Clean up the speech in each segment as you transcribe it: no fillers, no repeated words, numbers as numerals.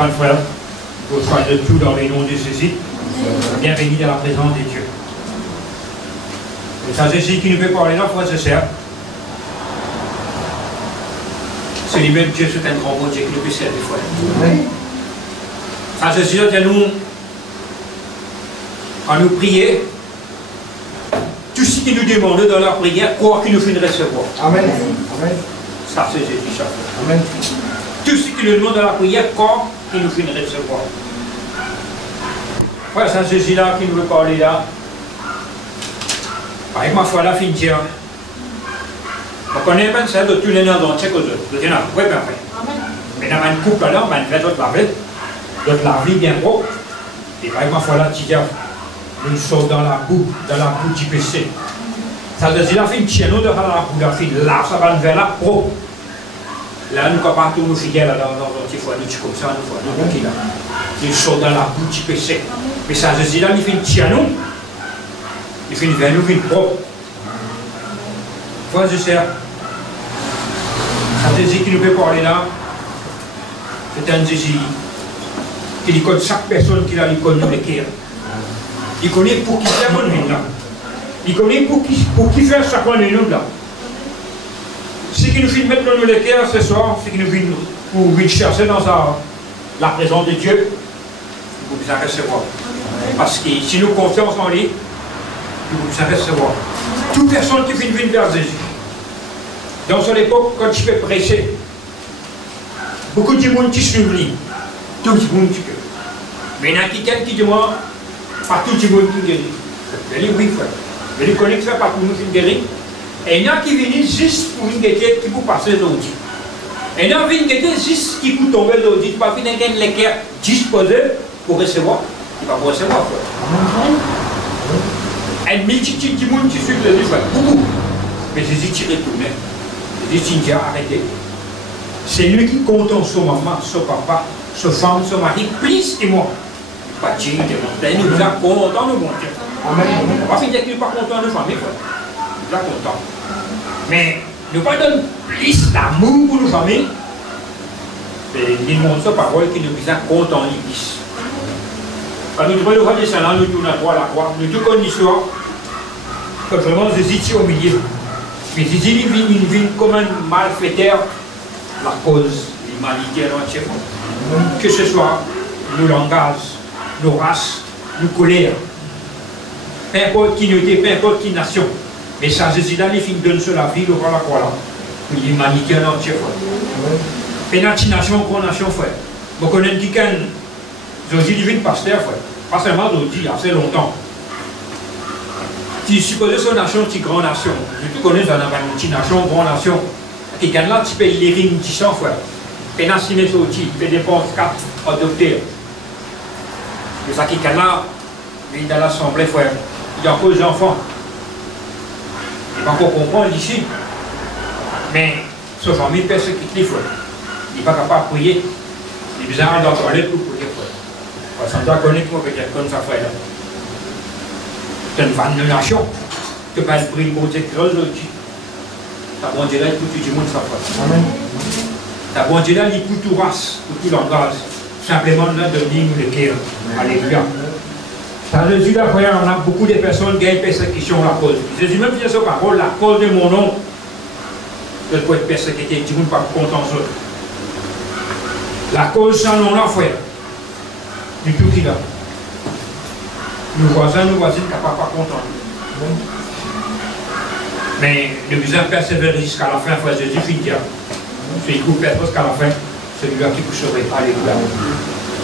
frères, frère, pour choisir tout dans les noms de Jésus. Bienvenue dans la présence de Dieu. Et ça, Jésus qui nous fait parler là, frère, c'est ça. C'est lui-même Dieu, c'est un grand bon Dieu qui nous peut servir, frère. Ça, Jésus, c'est nous, à nous prier, tout ce qu'il nous demande dans la prière, croire qu'il nous fait recevoir. Amen. Amen. Ça, c'est Jésus, ça. Amen. Tout ce qu'il nous demande dans la prière, croire qu'il nous fait recevoir. Voilà, c'est Jésus-là qui nous veut parler là. Avec ma foi, la fin de dire, on connaît pas ça de tous les noms dans chaque chose. Oui, bien après. Mais dans une coupe là, on va faire d'autres laver, bien propre. Et avec ma foi, là, tu dis, nous sommes dans la boue du péché. Ça veut dire la fin de chien, nous, dans la boue, la fin là, ça va nous faire la propre. Là, nous ne pouvons pas tous nous figuer là dans notre petit foie, nous comme ça, nous, nous sommes dans la boue du péché. Mais ça veut dire là, il fait une chien, nous. Il fait une veine, nous, une propre. Frères et sœurs, ça veut dire qu'il nous peut parler là. C'est un Jésus qui connaît chaque personne qui a connu le cœur. Il connaît pour qui fait mon vie là. Il connaît pour qui fait chacun de nous là. Ce qui nous fait mettre dans le cœur ce soir, c'est qu'il nous fait pour chercher dans la présence de Dieu, il faut bien recevoir. Parce que si nous confions en lui, il faut bien recevoir. Toute personne qui vient vers Jésus, dans son époque, quand tu peux prêcher, beaucoup de monde qui suit lui, tout le monde qui peut. Mais il y a quelqu'un qui demande, pas tout le monde qui guérit. Il dit oui, frère. Il connaît que ça, pas tout le monde qui guérit. Et il y en a qui viennent juste pour une guetter qui peut passer l'audit. Et il y en a qui viennent juste qui peut tomber l'audit, pas finir les cœurs disposés pour recevoir. Il va recevoir, frère. Une multitude de monde qui suit le livre, beaucoup. Mais Jésus tire retourné. Jésus dit arrêtez. C'est lui qui compte son maman, son papa, sa femme, son mari, plus que moi. Pas Dieu, il nous a content de mon Dieu. Amen. On va finir qu'il n'est pas content de famille, frère. Il est content. Mais nous pas donner plus d'amour pour nos familles. Mais il montre sa parole qui nous a content plus. Quand nous devons le voir descendant, nous tournons à droite à la croix, nous tout connaissons l'histoire. Que vraiment Jésus tient au milieu. Mais Jésus il vit comme un malfaiteur. La cause, l'humanité entière. Que ce soit nos langages, nos races, nos colères. Peu importe qui nous était, peu importe qui nation. Mais ça, Jésus-là, il donne sur la vie, le roi la croix là. Pour l'humanité entière. Et notre nation, grande nation, frère. Vous connaissez quelqu'un, Jésus divine pasteur, frère. Pas seulement Jésus, il y a assez longtemps. Tu supposes son nation, une grande nation. Tu connais dans une petite nation, grande nation. Quelqu'un là, tu payes les rimes, tu sens, frère. Et dans ce métier, tu fais des dépenses 4 au docteur. Et ça, quelqu'un là, il est dans l'assemblée, frère. Il y a encore des enfants. Il va encore comprendre ici. Mais sa famille persécute les frères. Il n'est pas capable de prier. Il est besoin d'en parler pour prier, frère. Parce qu'on doit connaître moi peut-être comme ça, frère. C'est une vanne de nation. Tu peux être pris pour dire que l'autre. Ta bon Dieu là, pour tout le monde, ça, frère. Amen. Ta bon Dieu là, il pour tout race, pour tout langage. Simplement, là, de dire le cœur. Alléluia. Dans Jésus là, frère, on a beaucoup de personnes qui ont une persécution à la cause. Jésus même dit sa parole, la cause de mon nom, je peux être persécuté, du monde pas content sur. La cause sans nom là, frère, du tout qui là. Nos voisins, nos voisines, qui ne sont pas contents. Mais le besoin de persévérer jusqu'à la fin, frère Jésus finit. C'est il coupe jusqu'à la fin, celui-là qui peut sauver. Alléluia.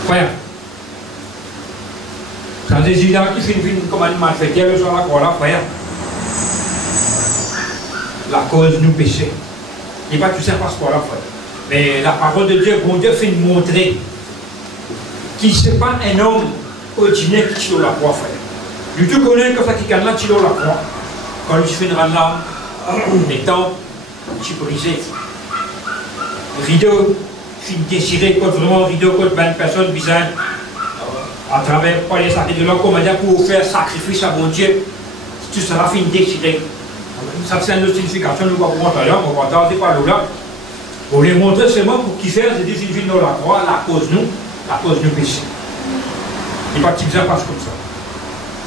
Frère. Quand Jésus là qui finit comme un malfaiteur sur la croix là, frère, la cause nous péchés. Il n'est pas tout ça parce qu'on là, frère. Mais la parole de Dieu, bon Dieu fait nous montrer qu'il ne n'est pas un homme ordinaire qui tire la croix, frère. Du tout connaît que ça qui gagne là, tire la croix. Quand il finira là, étant brisé. Rideau, fin désiré, quand vraiment rideau, quand 20 personnes bizarres. À travers pas les sacrifices de l'homme, comment dire, pour faire sacrifice à mon Dieu, tout cela fin déchiré. Ça c'est une signification, nous allons montrer là, on va regarder par là. Pour les montrer seulement pour qui faire, c'est des significations dans la croix, la cause nous, à cause du péché. Il n'y a pas de type ça passe comme ça.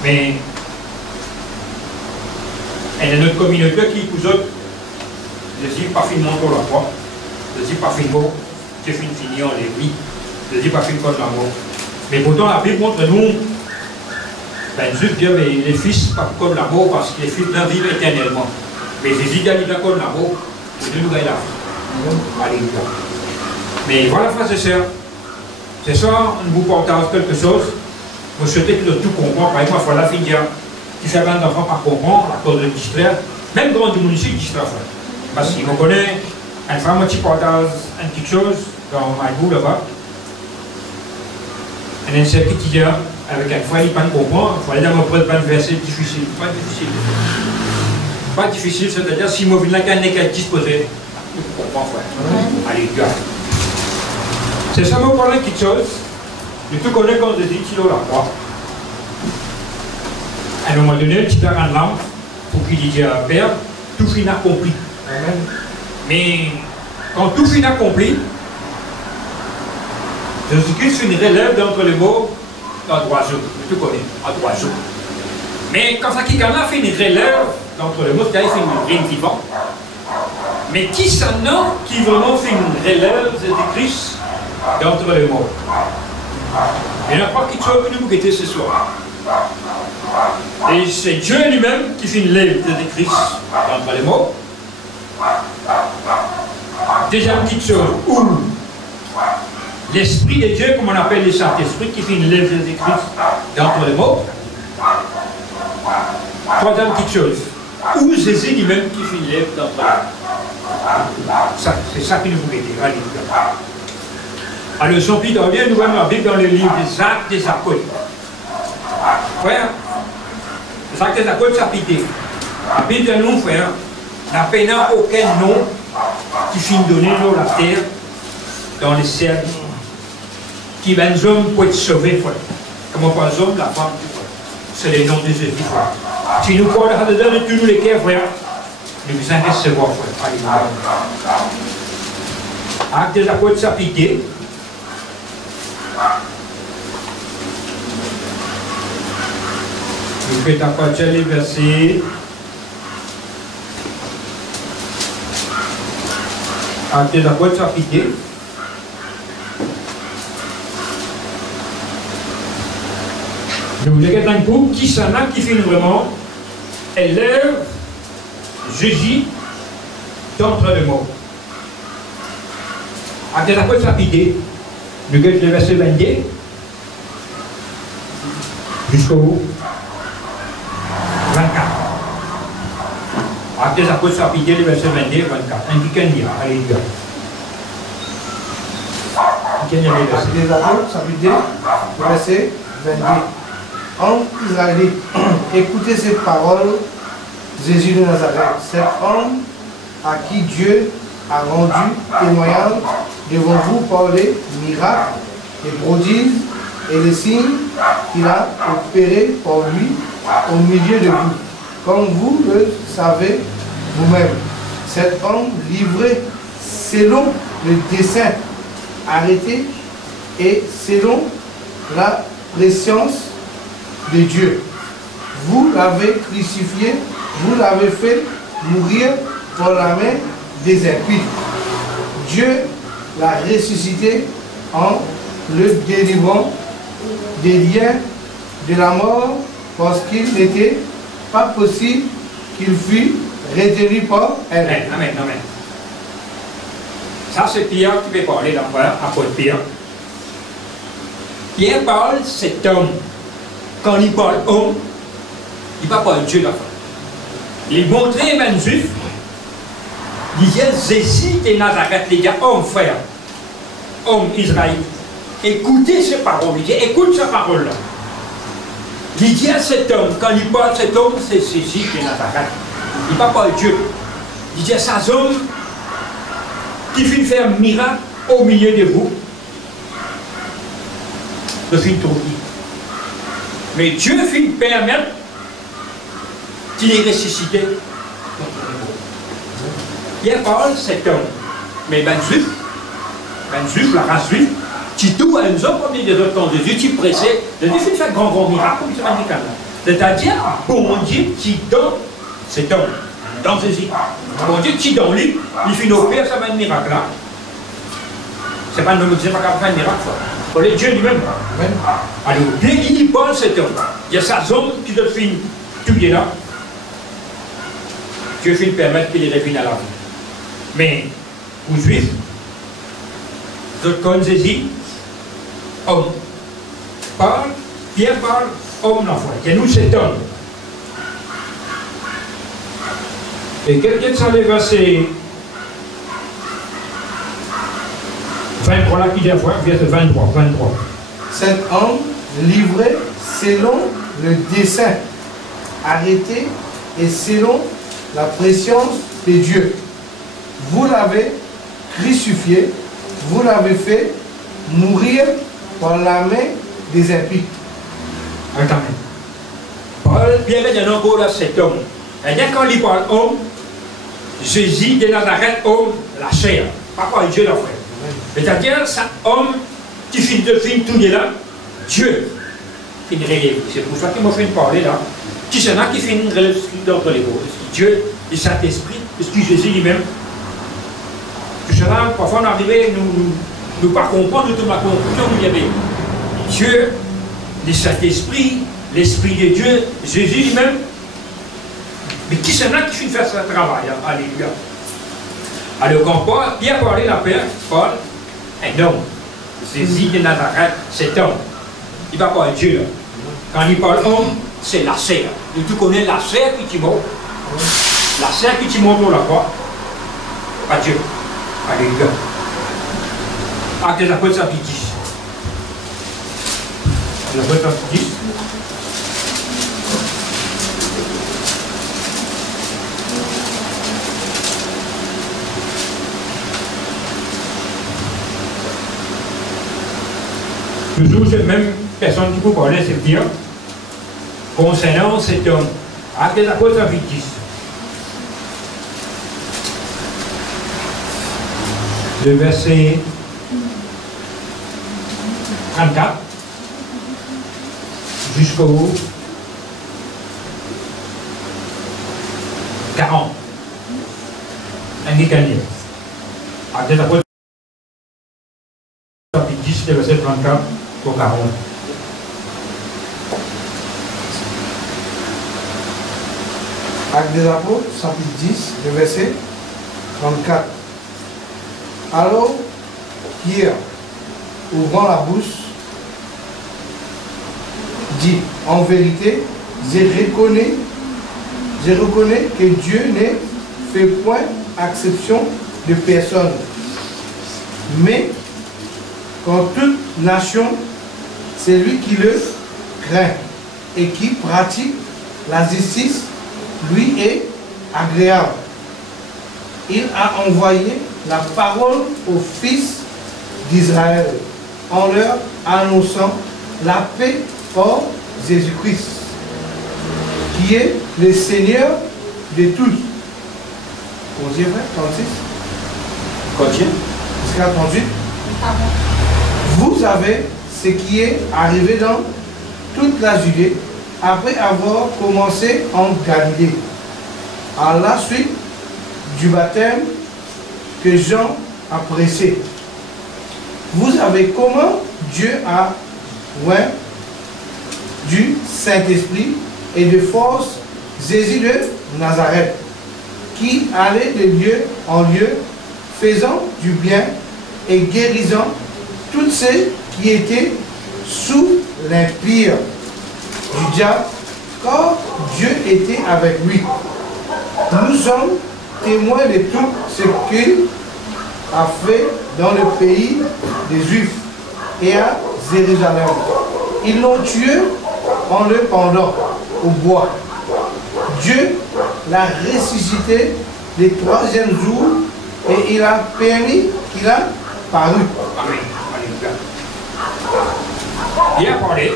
Mais il y a notre communauté qui épouse autres, je dis pas finement pour la croix, je dis pas finement, je finis fini en l'église, je dis pas finement contre la mort. Mais pourtant la Bible montre nous, ben Dieu dit, mais les fils pas comme la mort parce que les fils d'un vivent éternellement. Mais Jésus dit, il a comme la mort, et Dieu nous gagne la vie. Alléluia. Mais voilà, frères et sœurs, c'est ça, on vous partage quelque chose. Vous souhaitez que tout comprendre. Par exemple, il faut la finir. Qui fait un enfant pas comprendre à cause de distraire. Même grand du municipio distraire. Parce qu'il me connaît, une femme qui partage une petite chose dans ma boue là-bas. Un insert qui dit avec un frère, il ne peut pas comprendre. Il faut aller dans mon pas de verset difficile. Pas difficile. Pas difficile, c'est-à-dire si moi viens là, qu'il n'est disposé. Tu comprends, frère. Alléluia. C'est ça, me parler de quelque chose. Je te connais quand je dis qu'il a la croix. À un moment donné, tu t'as un lampe pour qu'il dise à Père, tout finit accompli. Amen. Mais quand tout finit accompli, Jésus-Christ fait une relève d'entre les mots d'oiseau. Tu connais, d'oiseau. Mais quand ça qui a fait une relève d'entre les mots, c'est-à-dire fait une rime vivante. Mais qui s'en a qui vraiment fait une relève de Jésus-Christ d'entre les mots? Il n'y a pas quelque chose que nous guetter ce soir. Et c'est Dieu lui-même qui fait une lèvre de Christ entre les mots. Deuxième petite chose, où l'Esprit de Dieu, comme on appelle le Saint-Esprit, qui fait une lèvre de Christ entre les mots. Troisième petite chose, où Jésus lui-même qui fait une lèvre d'entre les mots. C'est ça qui nous guetter. Alléluia. Alors, son Peter revient, nous voyons la Bible dans le livre des Actes des Apôtres. Frère, les Actes des Apôtres, ça pité. La Bible de nous, frère, n'a pas aucun nom qui finit donner dans la terre, dans les cercles, qui va un homme pour être sauvé, frère. Comment pas les hommes, la femme, c'est le nom de Jésus, frère. Si nous croyons dedans de tous les cœurs, frère, nous vous en recevoir, frère. Alléluia. Actes des Apôtres, ça pité. Vous faites à partir les versets. Actes des Apôtres, chapitre. Nous voulons que un groupe qui s'en a, qui fait vraiment élève Jésus d'entre les morts. Actes des Apôtres, chapitre. Nous avons le verset 22 jusqu'au 24. Actes des Apôtres, chapitre, le verset 22 et 24. Un qui lire, alléluia. Actes des Apôtres, chapitre, le verset 22. Homme israélite, écoutez ces paroles, Jésus de Nazareth, cet homme à qui Dieu a rendu témoignage devant vous par les miracles, les prodiges et les signes qu'il a opérés par lui au milieu de vous. Comme vous le savez vous-même, cet homme livré selon le dessein arrêté et selon la préscience de Dieu. Vous l'avez crucifié, vous l'avez fait mourir par la main des impies. Dieu l'a ressuscité en le délivrant des liens de la mort parce qu'il n'était pas possible qu'il fût retenu par elle. Amen, amen, amen. Ça, c'est Pierre qui veut parler d'enfer, apôtre Pierre. Pierre parle cet homme. Quand il parle homme, il ne parle pas de Dieu d'enfer. Il montrait même juif. Il disait Jésus de Nazareth, les gars, homme frère, homme Israël. Écoutez ces paroles. Il dit, écoute ces paroles-là. Il dit à cet homme, quand il parle cet homme, c'est Jésus de Nazareth. Il ne parle pas de Dieu. Il dit à ces hommes qui finit faire un miracle au milieu de vous. De fin tout dit. Mais Dieu finit permettre qu'il est ressuscité. Pierre parle cet homme. Mais ben juif, la race juive, tu tout à nous autres, comme des autres temps de Dieu, tu pressais, de Dieu fait faire grand miracle comme ça, c'est-à-dire, bon Dieu qui donne cet homme, dans Jésus. Bon Dieu qui donne lui, il fait une opère, ça va un miracle là. C'est pas un homme, c'est pas capable de faire un miracle. Pour les Dieu lui-même. Alors, bien il parle cet homme. Il y a sa zone qui doit finir tout bien là. Dieu fait permettre qu'il revienne à la vie. Mais, aux Juifs, d'autres comme Jésus, homme, parle, Pierre parle, homme l'enfant. Et nous, cet homme. Et quelqu'un sur les versets 23 là qui dit verset 23. Cet homme livré selon le dessein, arrêté et selon la préscience de Dieu. Vous l'avez crucifié, vous l'avez fait mourir par la main des impies. Attends. Paul, bien qu'il y a encore là cet homme. Et bien quand il parle homme, Jésus de Nazareth, homme, la chair. Pas quoi Dieu l'a fait. C'est-à-dire, ça homme qui finit de finir tout de là, Dieu finirait. C'est pour ça qu'il m'a fait parler là. Qui c'est là qui finirait d'entre les mots? Dieu, le Saint-Esprit, parce que Jésus lui-même. Tout cela, parfois on arrivait, nous pas comprendre toute la conclusion qu'il y avait. Dieu, le Saint-Esprit, l'Esprit de Dieu, Jésus lui-même. Mais qui c'est là qui finit faire ce travail? Alléluia. Alors quand Pierre parlait la paix, Paul, un homme, Jésus de Nazareth, cet homme. Il va parler Dieu là. Quand il parle homme, c'est la chair. Et tu connais la chair qui t'y montre. La chair qui t'y montre dans la croix. Pas Dieu. Alléluia. Actes des Apôtres chapitre 10. Les Apôtres chapitre 10. Toujours cette même personne qui vous parlait, c'est Pierre, concernant cet homme. Actes des Apôtres chapitre 10. Le verset 34 jusqu'au 40. Un Italien. Actes des Apôtres chapitre 10, le verset 34 au 40. Actes des Apôtres, chapitre 10, le verset 34. Alors, Pierre, ouvrant la bouche, dit, en vérité, je reconnais que Dieu n'est fait point exception de personne. Mais, quand toute nation, c'est lui qui le craint et qui pratique la justice, lui est agréable. Il a envoyé la parole aux fils d'Israël en leur annonçant la paix par Jésus-Christ, qui est le Seigneur de tous. Continue, 36. Continue. Jusqu'à 38. Vous savez ce qui est arrivé dans toute la Judée après avoir commencé en Galilée, à la suite du baptême que Jean a pressé. Vous savez comment Dieu a oint du Saint-Esprit et de force Jésus de Nazareth, qui allait de lieu en lieu, faisant du bien et guérissant tous ceux qui étaient sous l'empire du diable, car Dieu était avec lui. Nous sommes témoins de tout ce qu'il a fait dans le pays des Juifs et à Jérusalem. Ils l'ont tué en le pendant au bois. Dieu l'a ressuscité le troisième jour et il a permis qu'il a paru. Amen. Bien parlé.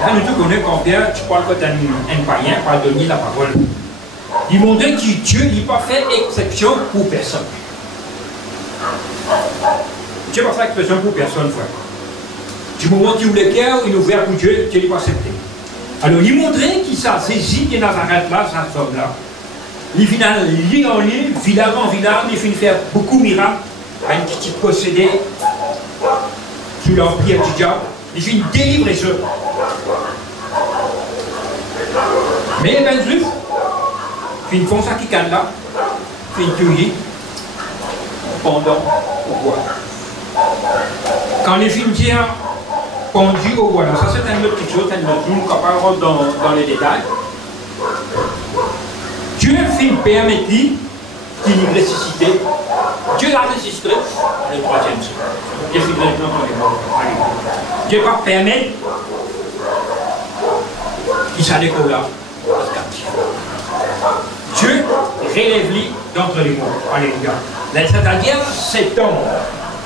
Là, nous tous connaissons combien tu parles quand tu es un païen, pardonner la parole. Il montrait que Dieu n'a pas fait exception pour personne. Dieu va faire expression pour personne, frère. Du moment où tu ouvres le cœur, il ouvre pour Dieu, tu n'es pas accepté. Alors, il montrait qu'il s'est saisi de Nazareth là, cette somme-là. Il vient lit en lit, village en village, il finit faire beaucoup de miracles, à une petite possédée sous l'empire du diable. Il finit délivrer ça. Mais les ben juifs, ils font ça qui calme là, ils tuent pendant au bois. Quand les films disent conduit au bois, ça c'est une autre petite chose, une autre chose, nous ne rentrer dans les détails. Dieu film permet qu'il ressuscite. Dieu l'a ressuscité le troisième siècle. Dieu film maintenant dans les morts. Dieu va permettre qu'il s'en décolle là. Dieu relève-lui d'entre les morts. Alléluia. C'est-à-dire, cet homme,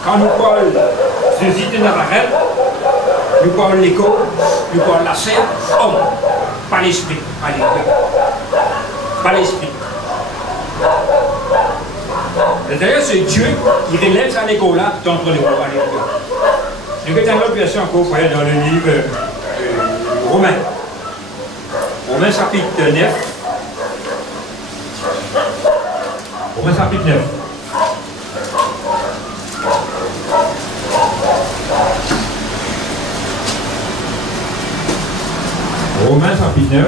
quand nous parlons de Jésus de Nazareth, nous parlons l'écho, nous parlons la chair, homme, pas l'esprit. Alléluia. Pas l'esprit. C'est-à-dire, c'est Dieu qui relève sa l'écho là d'entre les morts. Alléluia. Je vais une autre version encore, vous voyez, dans le livre Romains. Romains chapitre 9. Romains chapitre 9. Romains chapitre 9.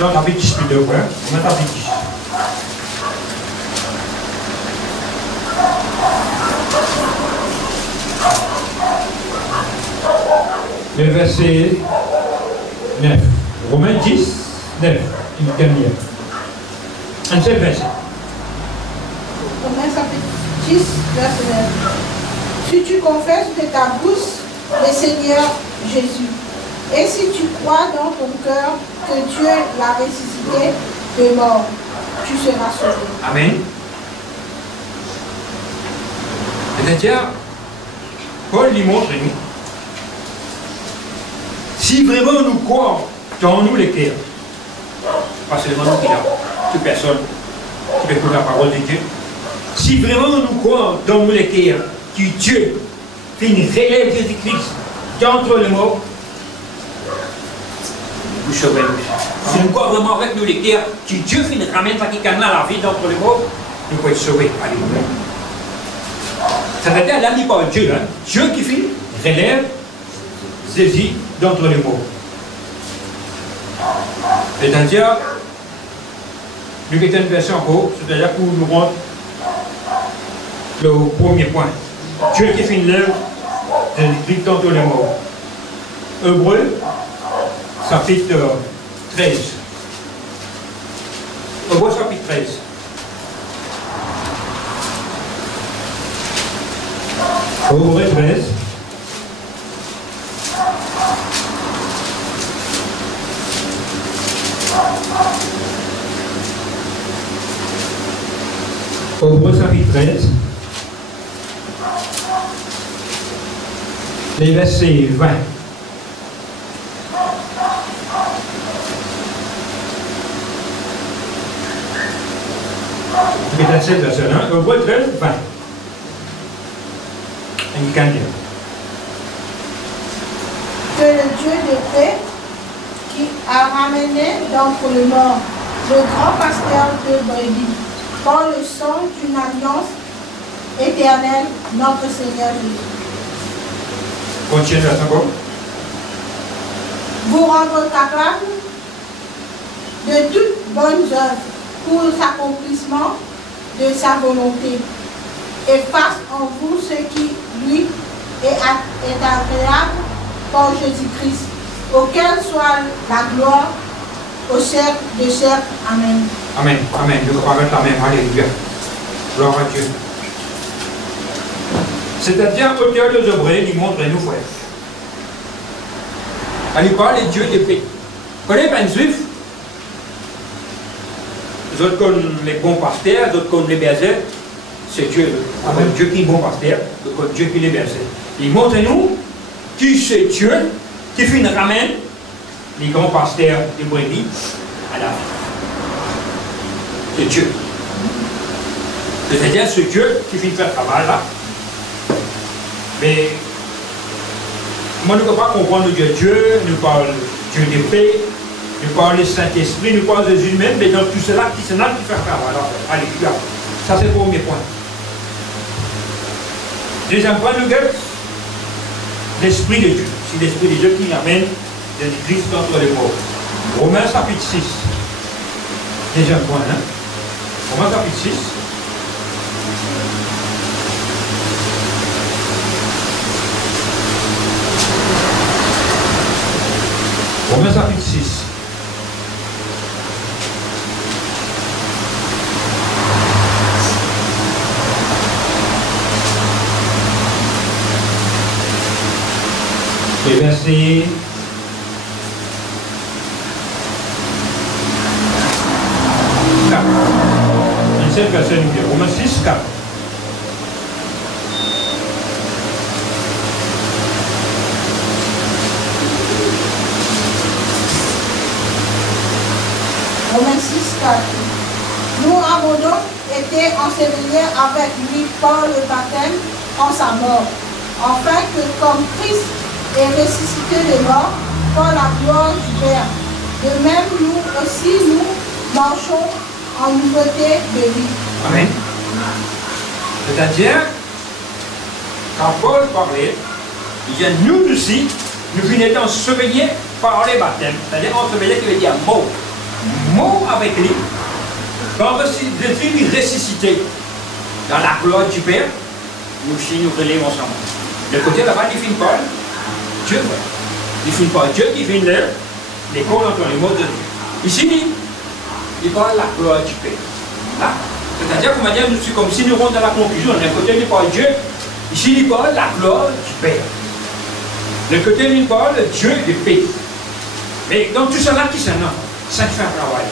Non, chapitre 10 plutôt, ouais. Romains chapitre 10. Le verset 9. Romains 10, 9. Il can lire. Un seul verset. Romains chapitre 10, verset 9. Si tu confesses de ta bouche le Seigneur Jésus, et si tu crois dans ton cœur que Dieu l'a ressuscité de mort, tu seras sauvé. Amen. C'est-à-dire, Paul lui montre nous. Si vraiment nous croyons dans nous les cœurs, pas seulement nous qui là, toute personne qui peut écouter la parole de Dieu, si vraiment nous croyons dans nous les cœurs que Dieu fait une relève Jésus-Christ d'entre les morts, nous serons. Si nous croyons vraiment avec nous les cœurs que Dieu fait une ramène ça qui canne la vie d'entre les morts, nous pouvons être sauvés. Alléluia. C'est-à-dire, là, il parle de Dieu, hein? Dieu qui fait relève Jésus d'entre les morts. C'est-à-dire, nous avons une version encore, c'est-à-dire pour nous rendre le premier point. Dieu qui fait une l'œuvre de Jésus d'entre les morts. Hébreu, chapitre 13. Hébreu, chapitre 13. Hébreu 13. Hébreu chapitre 13, les versets 20. C'est cette version, hein? Hébreu 13, 20. And you can hear. Que le Dieu de paix, qui a ramené d'entre les morts le grand pasteur de brebis, par le sang d'une alliance éternelle, notre Seigneur Jésus. Continue la seconde. Vous rendre capable de toutes bonnes œuvres pour l'accomplissement de sa volonté, et fasse en vous ce qui lui est agréable par Jésus-Christ, auquel soit la gloire au siècle des siècles. Amen. Amen. Amen. Nous croyons la même. Alléluia. Gloire à Dieu. C'est-à-dire, l'auteur des Hébreux, il montre nous, frères. Elle parle de Dieu de paix. Quand les gens juifs, les autres connaissent les bons pasteurs, les autres connaissent les bergers, c'est Dieu. Amen. Dieu qui est bon pasteur, Dieu qui est les bergers. Il montre nous qui c'est Dieu qui fait une ramène les grands pasteurs de Brémy à la vie. C'est Dieu. C'est-à-dire ce Dieu qui fait faire travail là. Mais moi, nous ne pouvons pas comprendre Dieu, nous parlons Dieu de paix, nous parlons du Saint-Esprit, nous parlons de Jésus même, mais dans tout cela, qui fait travail. Alléluia. Ça, c'est le premier point. Deuxième point, nous avons l'Esprit de Dieu. C'est l'Esprit de Dieu qui amène de l'Église contre les morts. Romains chapitre 6. Deuxième point, hein? Romains chapitre 6. Romains chapitre 6. Et verset 4. Un seul verset numéro. Romains 6, 4. Romains 6, 4. Nous avons donc été ensevelis avec lui par le baptême en sa mort, afin que comme Christ est ressuscité des morts par la gloire du Père, de même nous aussi nous marchons en nouveauté de vie. Amen. C'est-à-dire, quand Paul parlait, il dit nous aussi, nous venons ensevelis par les baptêmes. C'est-à-dire ensevelis qui veut dire mort. Mort avec lui. Quand Jésus est ressuscité dans la gloire du Père, nous aussi nous relèvons ensemble. Le côté là-bas, il finit Paul, Dieu. Il finit pas Dieu qui vient là, les corps entendent les mots de Dieu. Ici, il parle de la gloire du Père. Là, c'est-à-dire que nous sommes comme si nous rentrons dans la conclusion. Le côté, il parle Dieu. Ici, il parle de la gloire du Père. Le côté, il parle de Dieu de paix. Mais dans tout cela, qui s'en a? Ça fait un travail.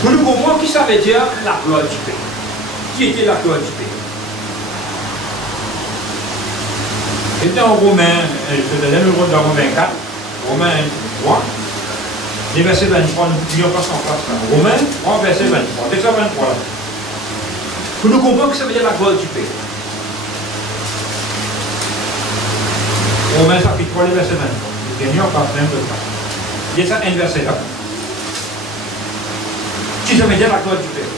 Pour nous comprendre qui ça veut dire la gloire du Père. Qui était la gloire du Père? C'était en Romains, dans Romains 4, Romains 3, les versets 23, nous n'oublions pas sans place là. Romains 3, verset 23. Verset 23 là. Pour nous comprendre que ça veut dire la gloire du Père. Romains chapitre 3, les versets 23. Nous gagnons par un peu de temps. Il y a ça un verset là. Qui ça veut dire la gloire du Père?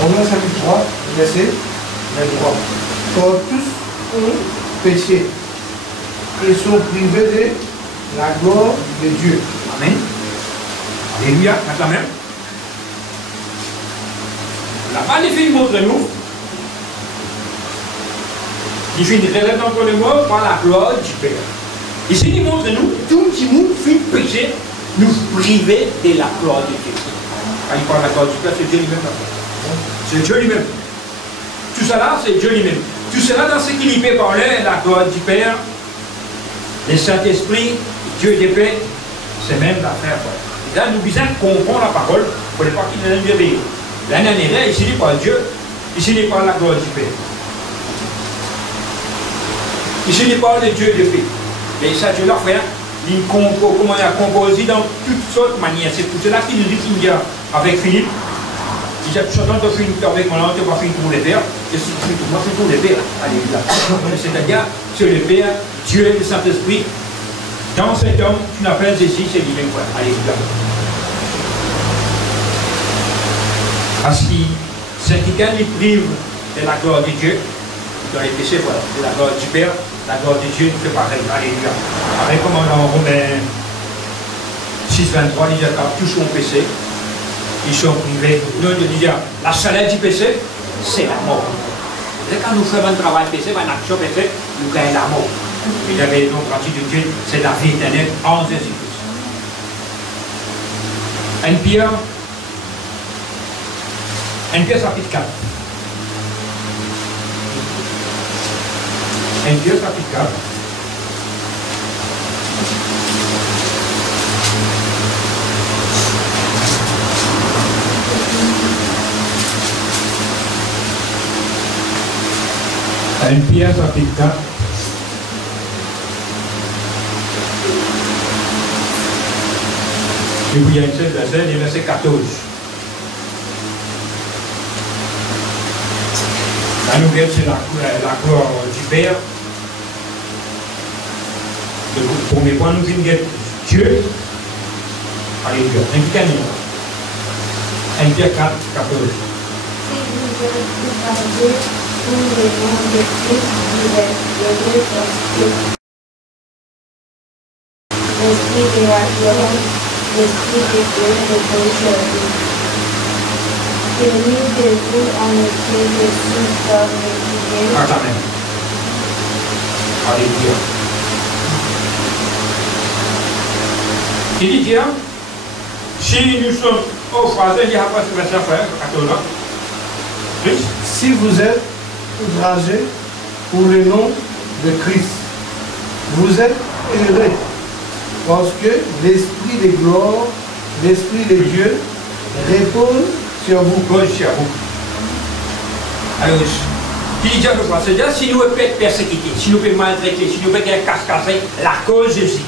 Romains chapitre 3, verset 23. Car tous ont péché et sont privés de la gloire de Dieu. Amen. Alléluia, quand même. La part des filles montre-nous. Il fait une relève d'entre les morts par la gloire du Père. Ici, il montre-nous, tout qui nous fait péché, nous priver de la gloire de Dieu. Quand il parle de la gloire du Père, c'est Dieu lui-même. C'est Dieu lui-même. Tout cela, c'est Dieu lui-même. Tout cela, dans ce qu'il y peut parler, la gloire du Père, le Saint-Esprit, Dieu de paix, c'est même l'affaire. Là, nous disons qu'on comprend la parole pour les parties de Dieu. Là, il y a ici, il parle Dieu, ici, il parle la gloire du Père. Ici, il parle de Dieu de paix. Mais ça, Dieu l'a fait, comment il a composé dans toutes sortes de manières. C'est pour cela qu'il nous dit qu'il y a avec Philippe. Il a tout de finir avec mon nom, tu vas finir pour les pères. Je suis moi, je suis pour les pères. Alléluia. C'est-à-dire, c'est le Père, Dieu et le Saint-Esprit. Dans cet homme, tu n'appelles Jésus, c'est lui-même. Alléluia. Parce que c'est quelqu'un qui prive de la gloire de Dieu, dans les péchés, voilà. De la gloire du Père, la gloire de Dieu fait pareil. Alléluia. Avec comme dans Romains 6, 23, il dit que tous ont péché. Ils sont privés. Nous disons, la salaire du péché, c'est la mort. Et quand nous faisons un travail péché, une action péché, nous gagnons la mort. Il y avait une autre pratique de Dieu, c'est la vie éternelle en Jésus-Christ. 1 Pierre chapitre 4. 1 Pierre chapitre 4. Pierre chapitre 4. Et puis il y a une seule verset, le verset 14. La nouvelle, c'est la gloire du Père. Le premier point, nous finissons Dieu. Alléluia. Un petit canon. 1 Pierre 4, 14. L'esprit de la violence, l'esprit de Dieu repose sur lui. Que nul de vous en effet ne souffre l'idée. Amen. Alléluia. Il dit bien, si nous sommes au croisé, il y a pas ce verset frère, 14 ans. Oui. Si vous êtes outragés pour le nom de Christ, vous êtes heureux, parce que l'Esprit de gloire, l'Esprit de Dieu repose sur vous. Repose sur vous. Alors, il dit bien le croisé, c'est-à-dire si nous pouvons être persécutés, si nous pouvons maltraiter, si nous pouvons être cascasés, la cause est ici.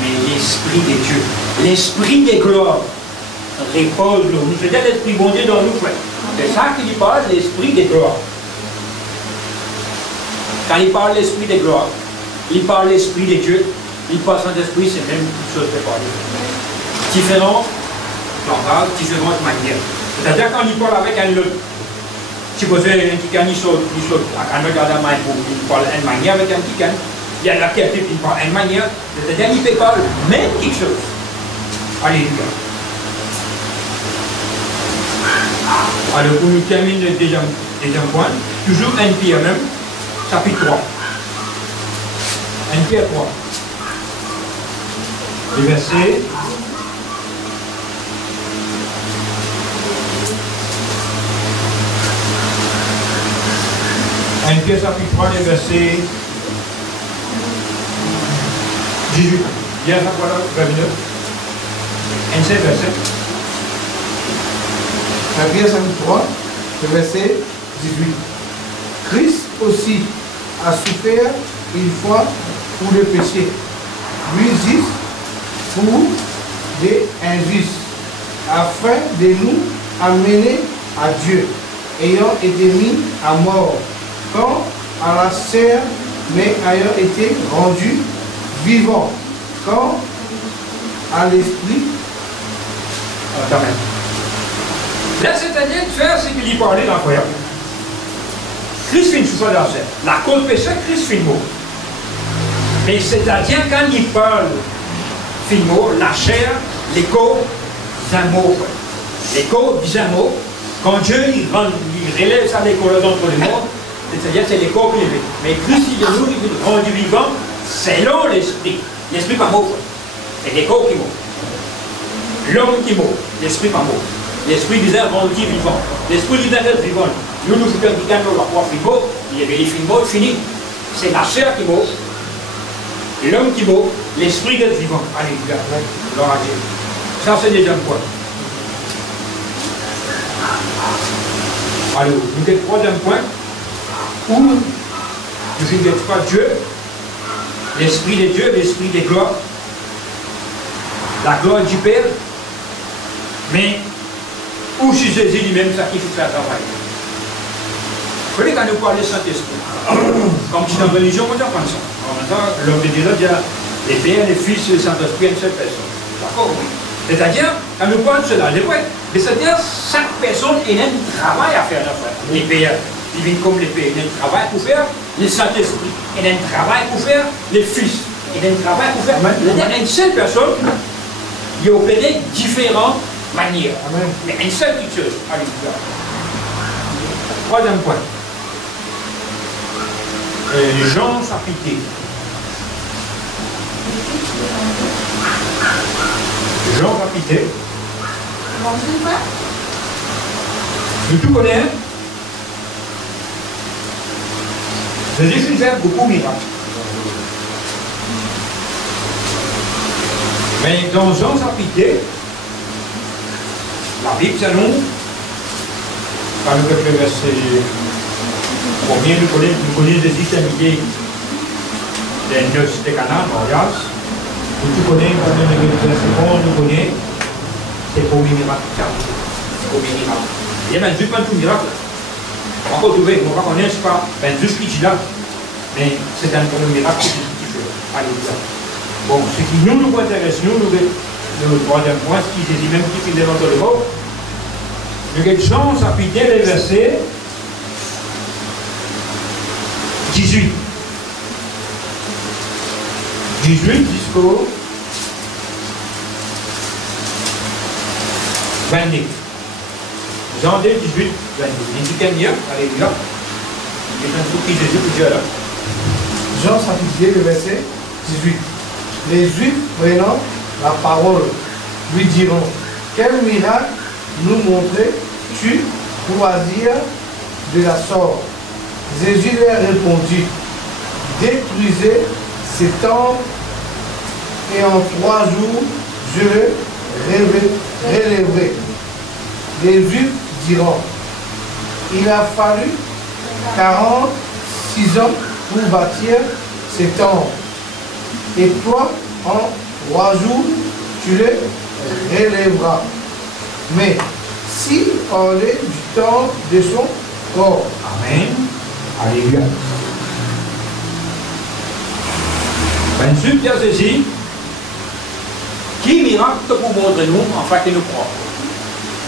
Mais l'Esprit de Dieu, l'Esprit de gloire repose sur nous. C'est-à-dire l'Esprit bon Dieu dans nous, frère. C'est ça qu'il parle, l'Esprit de gloire. Quand il parle l'Esprit de gloire, il parle l'Esprit de Dieu, il parle Saint-Esprit, c'est même une chose de parler. Différents langages, différentes manières. C'est-à-dire quand il parle avec un autre, si vous avez un petit can, il saute, quand on regarde un main, il parle une manière avec un petit can. Il y a la qualité qui parle une manière, c'est-à-dire qu'il peut parler même quelque chose. Alléluia. Alors, pour nous terminer le deuxième point, toujours 1 Pierre même, chapitre 3. 1 Pierre 3. Le verset. Un Pierre chapitre 3, le verset 18. Bien, ça voilà, 29. Un seul verset. 1 Pierre chapitre 3, le verset 18. Christ aussi a souffert une fois pour le péché, lui juste pour des injustes, afin de nous amener à Dieu, ayant été mis à mort, quand à la chair, mais ayant été rendu vivant, quand à l'esprit. Amen. Là, c'est-à-dire de faire ce qu'il y parlait dans le croyant. Christ fait une souffrance dans la chair. La cause péché, Christ fait une mot. Mais c'est-à-dire quand il parle fin mot, la chair, les causes d'un mot. Les causes d'un mot, quand Dieu il relève ça des causes d'entre les morts, c'est-à-dire c'est les corps élevés. Mais Christ il nous il rendu vivant selon l'esprit. L'esprit pas mot. C'est les corps qui mourent. L'homme qui meurt, l'esprit pas mort. L'esprit disait rendu vivant. L'esprit disait être vivant. Nous nous faisons du gagnant la foi frigo, il y avait les films fini. C'est la chair qui meurt. L'homme qui meurt, l'esprit d'être vivant. Alléluia. Gloire à Dieu. Ça, c'est le deuxième point. Alors, nous avons le troisième point où nous n'avons pas Dieu, l'esprit de Dieu, l'esprit de gloire, la gloire du Père, mais où si Jésus lui-même sacrifie sa travail. Vous voyez, quand nous parlons de Saint-Esprit, comme si dans la religion, on apprend ça. En même temps, l'homme de Dieu dit les Pères, les Fils, le Saint-Esprit, une seule personne. D'accord, oui. C'est-à-dire, quand nous parlons de cela, c'est vrai. Mais c'est-à-dire, chaque personne a un travail à faire. Les Pères, ils viennent comme les Pères, ils ont un travail pour faire. Le Saint-Esprit, il a un travail pour faire. Les Fils, il a un travail pour faire. C'est-à-dire, une seule personne, il opère différentes manières. Amen. Mais une seule petite chose. Alléluia. Troisième point. Jean chapitre. Jean chapitre. Nous tout connaissons. Jésus faisait beaucoup de miracles. Mais dans Jean chapitre, la Bible s'annonce, quand nous faisons le verset premier, nous connaissons Jésus s'est mis des noces de Canaan, mariage. Vous connaissez, vous connaissez, c'est le premier miracle. C'est le premier miracle. Il y a même juste pas tout miracle. On va retrouver, on va connaître pas, juste qui dit là, mais c'est un premier miracle qui fait. Alléluia. Bon, ce qui nous intéresse, le troisième point, ce qui dit même qui fait devant le mot, nous avons chance à appliquer les versets 18. 18 jusqu'au 22. Jean 2, 18, 22. Il dit qu'elle y a, alléluia. Il y a un truc qui Jésus pour Dieu là. Jean chapitre 2, le verset 18. Les Juifs prenant la parole lui diront: quel miracle nous montrais-tu pour agir de la sorte? Jésus leur répondit: détruisez cet temple et en 3 jours je le relèverai. Les Juifs diront: il a fallu 46 ans pour bâtir cet temple, et toi en 3 jours tu le relèveras. Mais s'il parlait du temple de son corps. Amen. Alléluia. Ensuite, il y a ceci. Qui miracle pour montrer nous, enfin, que nous croyons.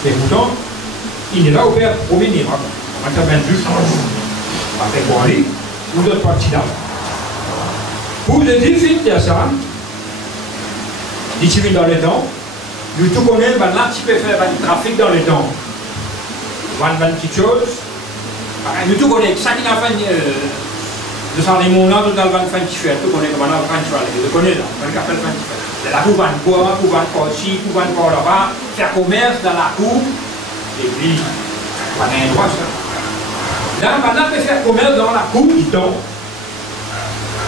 Et pourtant, il est là au Père, premier miracle. On va faire 28 avec Wally, ou d'autres parties là. Pour les difficultés à ça, d'ici dans le temps, nous tout connaissons, maintenant, tu peux faire du trafic dans le temps. Une petite chose. Nous tout connaissons, ça qui n'a pas de s'en est mon nom, tout dans le fin de faire, tout connaît comment on va faire, je connais là, on va faire le fin de faire. C'est la cour, on va ici, on va là-bas, faire commerce dans la cour, et puis, on a un droit ça. Là, maintenant, on peut faire commerce dans la cour, ils tombent.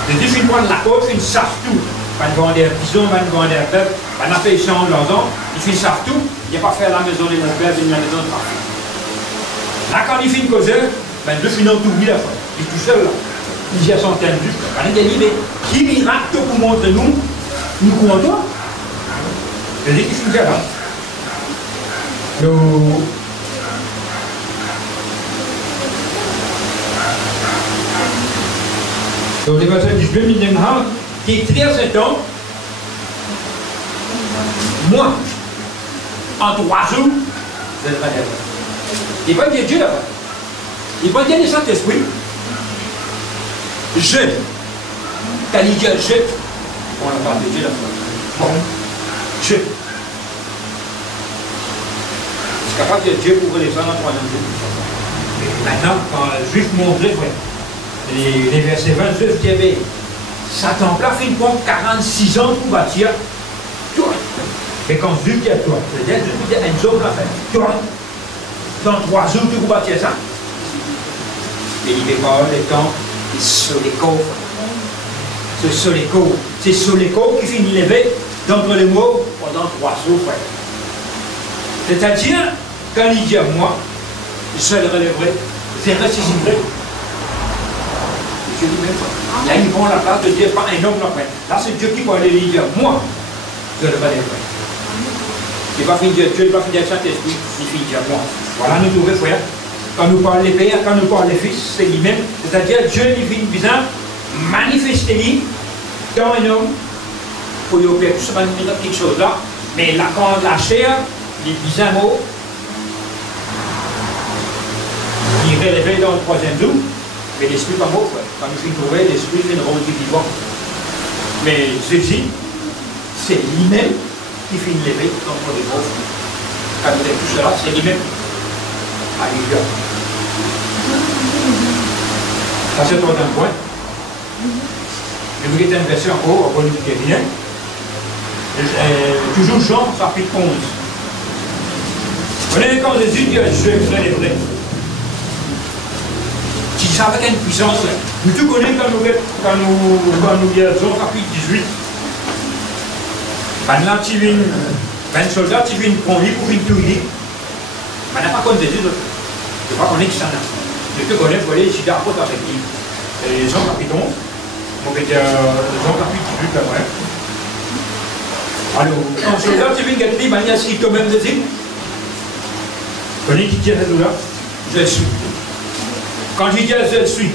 Les deux filles prennent la côte, ils savent tout. Ils vont vendre des bisons, ils vont vendre des bœufs, on a fait échange leurs ans, ils savent tout, il n'y a pas faire la maison de mon père, c'est une maison de trafic. Là, quand ils finissent de causer, deux filles n'ont tout oublié la fois. Ils sont tout seuls là. Ils y sont tendus. On a dit, mais qui miracle pour montrer nous croyons toi? Je dis qu'ils sont déjà là. Donc, les versets 18 maintenant, qui est très certain, moi, en 3 jours, je vais le faire. Il va dire Dieu là-bas. Il va dire le Saint-Esprit. Je. Quand il dit je, on a parlé de Dieu là-bas. Bon. Je. C'est capable de dire Dieu pour les gens en 3 jours. Maintenant, quand le juif montrait, les versets 29, il y avait Satan là fait une pompe 46 ans pour bâtir. Toi. Et quand Dieu dit à toi, c'est-à-dire que tu as une zone à faire. Toi. Dans 3 jours, tu vas bâtir ça. Mais il ne fait pas le temps, c'est sur les cours. C'est sur les cours. C'est sur les cours qui finit lever d'entre les mots pendant 3 jours, frère. C'est-à-dire, quand il dit à moi, je le relèverai, je ressusciterai. Je dis même pas. Là, il prend la place de Dieu, pas un homme après. Là, c'est Dieu qui va aller dire, moi, je le relèverai. Il ne va pas finir Dieu, il ne va pas finir Saint-Esprit, il finit dire moi. Voilà, nous trouvons, frère. Quand nous parlons des pères, quand nous parlons des fils, c'est lui-même. C'est-à-dire, Dieu lui vient bizarre, manifester lui dans un homme, pour lui opérer tout ce petite chose-là. Mais là, quand la chair, les bizarres mots, il est relevé dans le 3e jour, mais l'esprit pas mot, frère. Quand nous finissons trouver, l'esprit fait une rôle du vivant. Mais Jésus, c'est lui-même qui fait une levée dans les mots. Quand vous êtes tout cela, c'est lui-même. Alléluia. Ça, c'est le 3e point. Je vous ai une version encore, on va lui dire rien. Toujours Jean, chapitre 11. Vous voyez, quand Jésus dit à Dieu, vous allez vrai. Si ça avec une puissance, nous tout connaissons quand nous lisons chapitre 18. Maintenant, tu viens, un soldat, tu viens prendre lui pour venir tout lui. Mais on n'a pas connu Jésus, je ne sais pas qu'on est qui s'en a. Je te connais, vous voyez, je suis d'accord avec lui. Jean chapitre 11, on va dire Jean chapitre 18 après. Alors, en ce cas, tu viens de dire, il y a ce qui quand même de dire. Vous connaissez qui dit là? Je suis. Quand je dis je suis,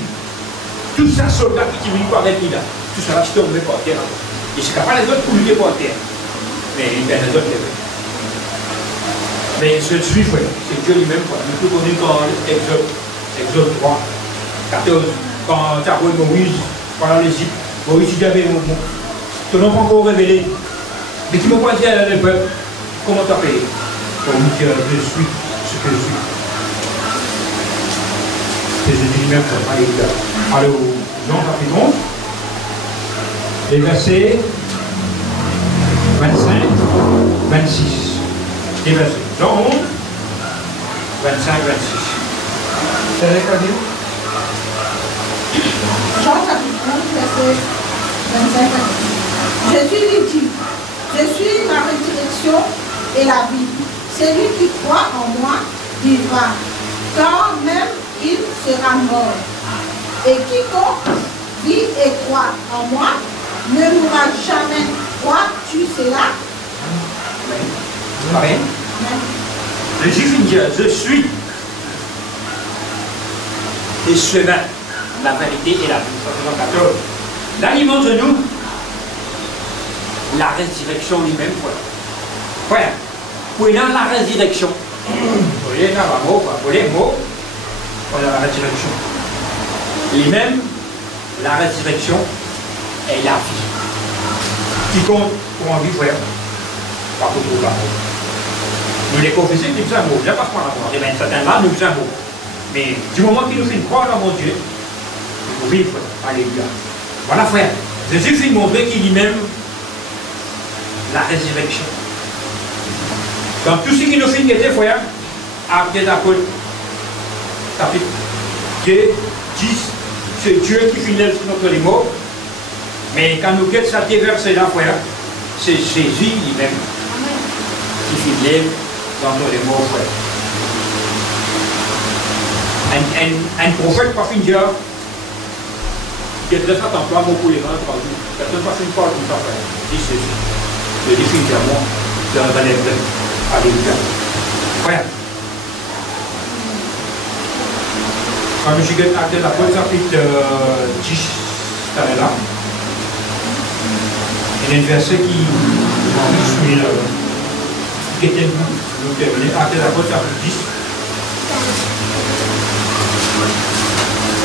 tout ça soldat qui vient par les là, tout ça là, je tombe par terre. Et je ne pas les autres pour lutter par terre. Mais il y a les autres qui veulent. Mais je suis, frère, c'est Dieu lui-même, frère. Nous tout connaissons dans Exode 3, 14, quand tu as vu Moïse pendant l'Égypte, Moïse il avait mon mot. Tu n'as pas encore révélé. Mais qui m'a pas dit à le peuple, comment tu as payé? Pour lui dire, je suis ce que je suis. C'est Jésus lui-même, frère. Alléluia. Alors, Jean chapitre 11, les versets 25, 26. Les versets. Jean 11, 25, 26. C'est vrai qu'à dire? Jean chapitre 11, verset 25 à 26. Jésus lui dit, je suis la résurrection et la vie. Celui qui croit en moi vivra, quand même il sera mort. Et quiconque vit et croit en moi ne mourra jamais. Crois-tu cela? Amen. Amen. Le juif dit, je suis le chemin, la vérité et la vie. 14. Là, il montre nous la résurrection lui-même. Voilà. Pour la résurrection, pour les mots, voilà la résurrection. Lui-même, la résurrection est la vie. Quiconque pour en vivre, par contre, la mort. Nous les confessons, nous faisons un mot. Bien pas par la mort. Et bien, certains-là, nous faisons un mot. Mais du moment qu'il nous fait croire dans mon Dieu, il faut vivre. Alléluia. Voilà, frère. Jésus fait montrer qu'il lui-même la résurrection. Dans tout ce qui nous fait guetter, frère, après l'apôtre, chapitre 2, 10, c'est Dieu qui finit notre les morts. Mais quand nous guettons ça verset-là, frère, c'est Jésus lui-même qui finit dans les morts, frère. Un prophète pas fin dire, il y a très ça t'emploie mot pour les gens, personne pas fin pas comme ça, frère. Dis Jésus. Je dis fin moi, je relève. Alléluia. Frère. Quand je suis à la porte chapitre 10, c'est là. Il y a un verset qui suit là. Qui était nous terminer à la porte chapitre 10.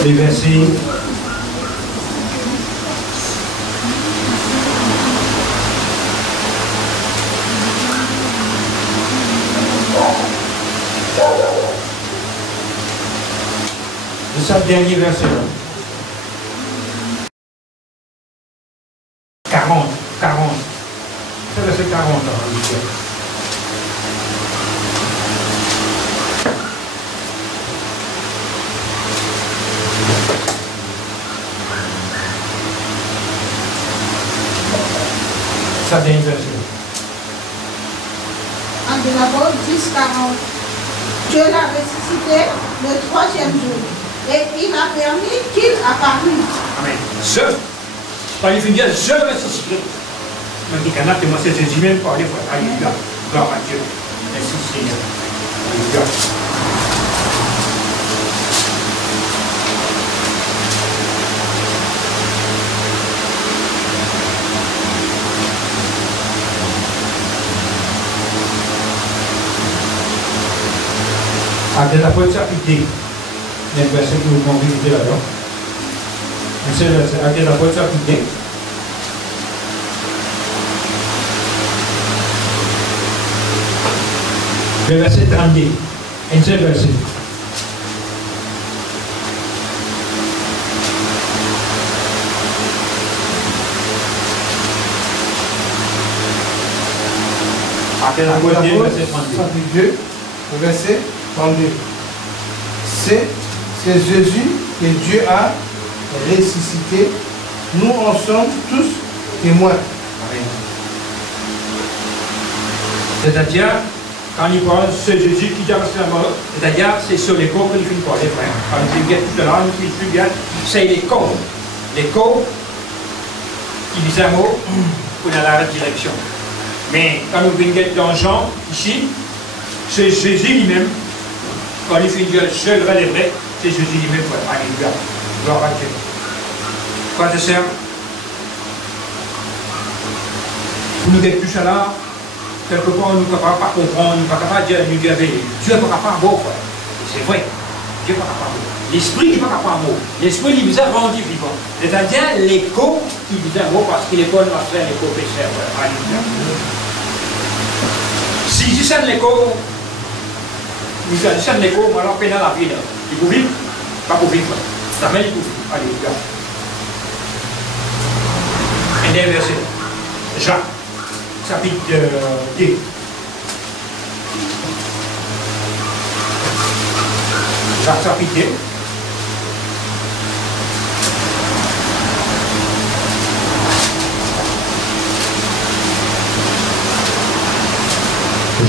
Les versets de ce dernier verset là. 40. C'est verset 40 là. Ça dernier verset. En de la Bible 10, 40. Dieu l'a ressuscité le 3e jour. Et il a permis qu'il apparût. Amen. Quand il finit, je ressuscité. Mais il y a témoin, c'est Jésus même parler, frère. Alléluia. Gloire à Dieu. Merci Seigneur. Alléluia. Après la porte chapitre, il y a un verset que vous m'avez visité là-dedans. C'est le verset, après la porte chapitre, le verset 32, un seul verset. Après la porte, verset 32. Chapitre 2, le verset 32. C'est Jésus que Dieu a ressuscité. Nous en sommes tous témoins. C'est-à-dire, quand il parle, c'est Jésus qui a ressuscité la mort. C'est-à-dire, c'est sur les corps qu'il faut parler, frère. Quand il dit tout cela, c'est les corps. Les corps qui disent un mot pour la direction. Mais quand nous venons dans Jean, ici, c'est Jésus lui-même. Quand il fait Dieu seul relèverait, c'est Jésus lui-même. Alléluia. Gloire à Dieu. Frères et sœurs, pour nous être plus là, quelque part, nous ne pouvons pas comprendre, nous ne pouvons pas dire, nous dire, Dieu n'est pas capable de mot. C'est vrai. Dieu n'est pas capable de mot. L'esprit n'est pas capable de mot. L'esprit, il vous a rendu vivant. C'est-à-dire, l'écho, il vous a mot parce qu'il est bon à faire l'écho pécheur. Alléluia. Si je sens l'écho, nous disons l'écho, moi, alors, peine à la vie. Il peut vivre, pas pour vivre. La main, il peut vivre. Alléluia. Un dernier verset. Jacques, chapitre 2. Jacques, chapitre 2.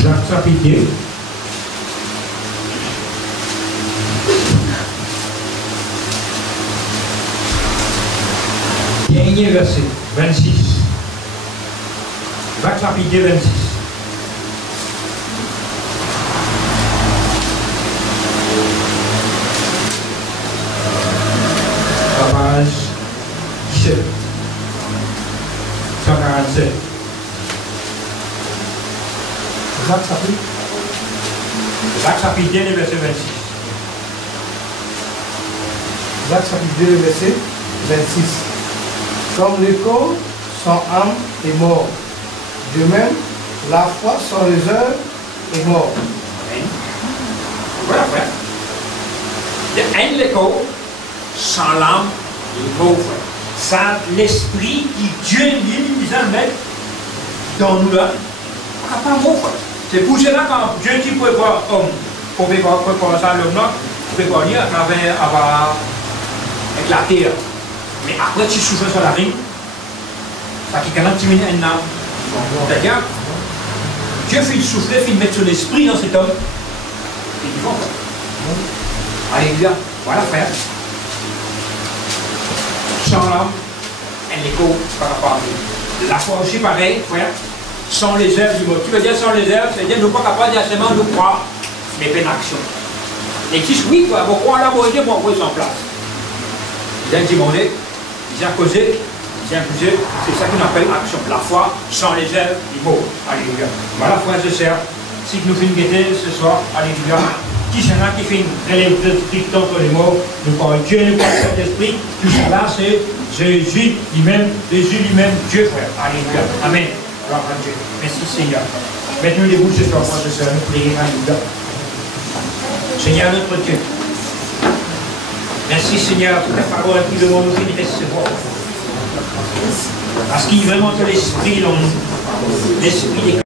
Jacques, chapitre 2. Dernier verset, 26. Jacques chapitre 2, 26. Page 17. 147. Jacques chapitre 2, verset 26. Jacques chapitre 2, verset 26. Comme l'écho, sans âme est mort. De même, la foi sans les œuvres est mort. Amen. Voilà, frère. Il y a un écho sans l'âme est mort, frère. Ça, l'esprit qui Dieu lui nous a mis dans nous là, pas mort, frère. C'est pour cela quand Dieu dit pour voir homme, pour voir ça l'homme là, pour voir lui à travers avec la terre. Mais après tu souffles sur la ring, ça qui quand tu mets un âme. C'est-à-dire, Dieu fait souffler, fait mettre son esprit dans cet homme. Et il va. Alléluia. Voilà, frère. Sans l'âme, un écho par rapport à lui. La foi aussi pareil, frère. Sans les œuvres du mot. Tu veux dire sans les œuvres, c'est-à-dire nous ne sommes pas capables de seulement nous croire, mais pas d'action. Et qui oui, quoi, vous croyez là, vous voyez, vous croyez en place. Ils ont demandé, ils ont causé, ils ont accusé, c'est ça qu'on appelle action. La foi sans les œuvres du mot. Alléluia. Voilà, frères et sœurs, si nous finissons guetter ce soir, alléluia. Qui c'est là qui fait une relève d'esprit contre les mots, nous parlons Dieu, nous parlons Saint-Esprit, tout cela c'est Jésus lui-même, Dieu frère. Alléluia. Amen. Gloire à Dieu. Merci Seigneur. Mettons debout ce soir, frères et sœurs, nous prions. Alléluia. Seigneur notre Dieu. Merci Seigneur pour ta parole qui demande nous de recevoir. Parce qu'il vraiment que l'esprit dans nous, l'esprit des